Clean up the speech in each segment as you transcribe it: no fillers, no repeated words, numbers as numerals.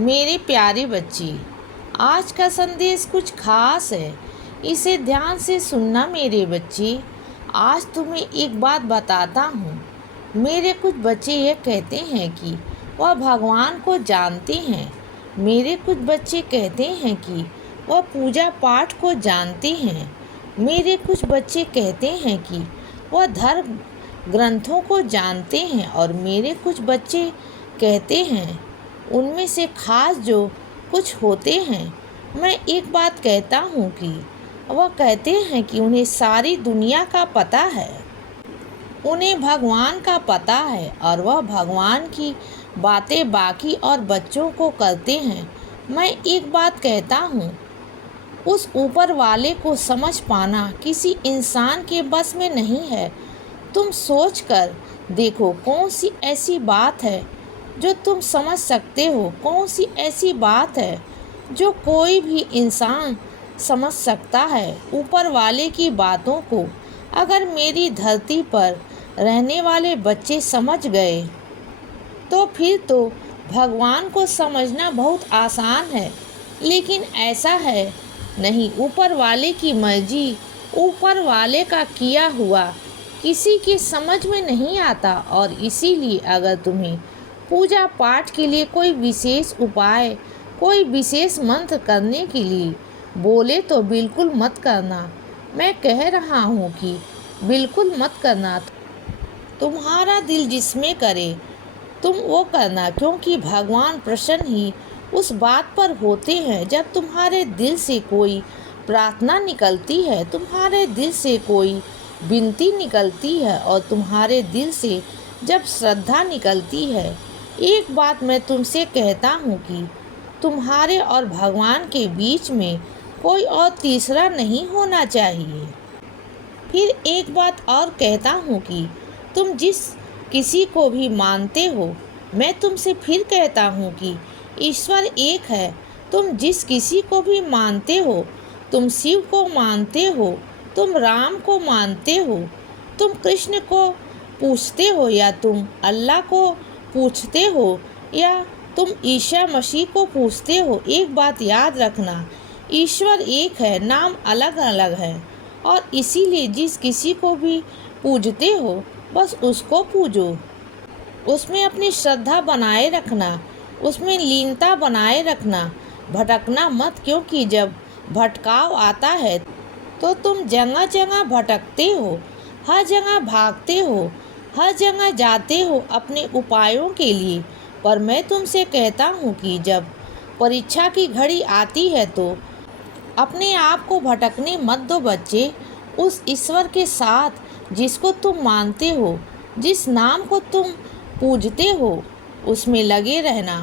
मेरे प्यारे बच्चे, आज का संदेश कुछ खास है। इसे ध्यान से सुनना मेरे बच्चे। आज तुम्हें एक बात बताता हूँ। मेरे कुछ बच्चे ये कहते हैं कि वह भगवान को जानते हैं। मेरे कुछ बच्चे कहते हैं कि वह पूजा पाठ को जानते हैं। मेरे कुछ बच्चे कहते हैं कि वह धर्म ग्रंथों को जानते हैं। और मेरे कुछ बच्चे कहते हैं उनमें से खास जो कुछ होते हैं। मैं एक बात कहता हूँ कि वह कहते हैं कि उन्हें सारी दुनिया का पता है, उन्हें भगवान का पता है और वह भगवान की बातें बाकी और बच्चों को करते हैं। मैं एक बात कहता हूँ, उस ऊपर वाले को समझ पाना किसी इंसान के बस में नहीं है। तुम सोच कर देखो कौन सी ऐसी बात है जो तुम समझ सकते हो, कौन सी ऐसी बात है जो कोई भी इंसान समझ सकता है। ऊपर वाले की बातों को अगर मेरी धरती पर रहने वाले बच्चे समझ गए तो फिर तो भगवान को समझना बहुत आसान है। लेकिन ऐसा है नहीं। ऊपर वाले की मर्जी, ऊपर वाले का किया हुआ किसी की समझ में नहीं आता। और इसीलिए अगर तुम्हें पूजा पाठ के लिए कोई विशेष उपाय, कोई विशेष मंत्र करने के लिए बोले तो बिल्कुल मत करना। मैं कह रहा हूँ कि बिल्कुल मत करना। तुम्हारा दिल जिसमें करे तुम वो करना, क्योंकि भगवान प्रसन्न ही उस बात पर होते हैं जब तुम्हारे दिल से कोई प्रार्थना निकलती है, तुम्हारे दिल से कोई विनती निकलती है और तुम्हारे दिल से जब श्रद्धा निकलती है। एक बात मैं तुमसे कहता हूँ कि तुम्हारे और भगवान के बीच में कोई और तीसरा नहीं होना चाहिए। फिर एक बात और कहता हूँ कि तुम जिस किसी को भी मानते हो, मैं तुमसे फिर कहता हूँ कि ईश्वर एक है। तुम जिस किसी को भी मानते हो, तुम शिव को मानते हो, तुम राम को मानते हो, तुम कृष्ण को पूछते हो या तुम अल्लाह को पूछते हो या तुम ईसा मसीह को पूछते हो, एक बात याद रखना, ईश्वर एक है, नाम अलग अलग है। और इसीलिए जिस किसी को भी पूजते हो बस उसको पूजो, उसमें अपनी श्रद्धा बनाए रखना, उसमें लीनता बनाए रखना, भटकना मत। क्योंकि जब भटकाव आता है तो तुम जगह जगह भटकते हो, हर जगह भागते हो, हर जगह जाते हो अपने उपायों के लिए। पर मैं तुमसे कहता हूँ कि जब परीक्षा की घड़ी आती है तो अपने आप को भटकने मत दो बच्चे। उस ईश्वर के साथ जिसको तुम मानते हो, जिस नाम को तुम पूजते हो, उसमें लगे रहना,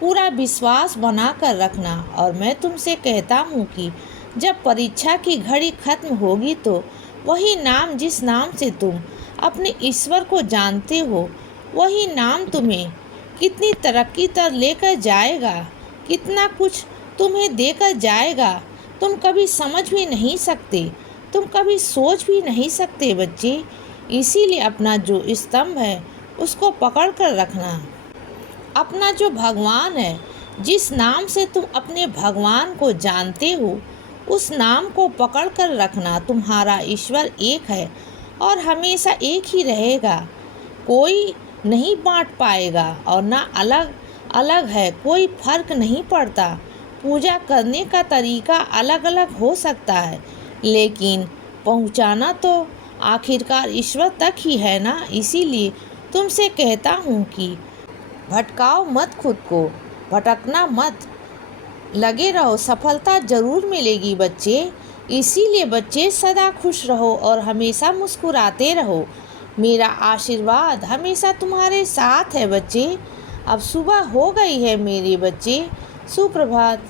पूरा विश्वास बना कर रखना। और मैं तुमसे कहता हूँ कि जब परीक्षा की घड़ी खत्म होगी तो वही नाम, जिस नाम से तुम अपने ईश्वर को जानते हो, वही नाम तुम्हें कितनी तरक्की तक लेकर जाएगा, कितना कुछ तुम्हें देकर जाएगा, तुम कभी समझ भी नहीं सकते, तुम कभी सोच भी नहीं सकते बच्चे। इसीलिए अपना जो स्तंभ है उसको पकड़ कर रखना। अपना जो भगवान है, जिस नाम से तुम अपने भगवान को जानते हो, उस नाम को पकड़ कर रखना। तुम्हारा ईश्वर एक है और हमेशा एक ही रहेगा। कोई नहीं बांट पाएगा और ना अलग अलग है, कोई फर्क नहीं पड़ता। पूजा करने का तरीका अलग अलग हो सकता है, लेकिन पहुंचाना तो आखिरकार ईश्वर तक ही है ना। इसीलिए तुमसे कहता हूँ कि भटकाओ मत, खुद को भटकना मत, लगे रहो, सफलता जरूर मिलेगी बच्चे। इसीलिए बच्चे सदा खुश रहो और हमेशा मुस्कुराते रहो। मेरा आशीर्वाद हमेशा तुम्हारे साथ है बच्चे। अब सुबह हो गई है मेरे बच्चे, सुप्रभात।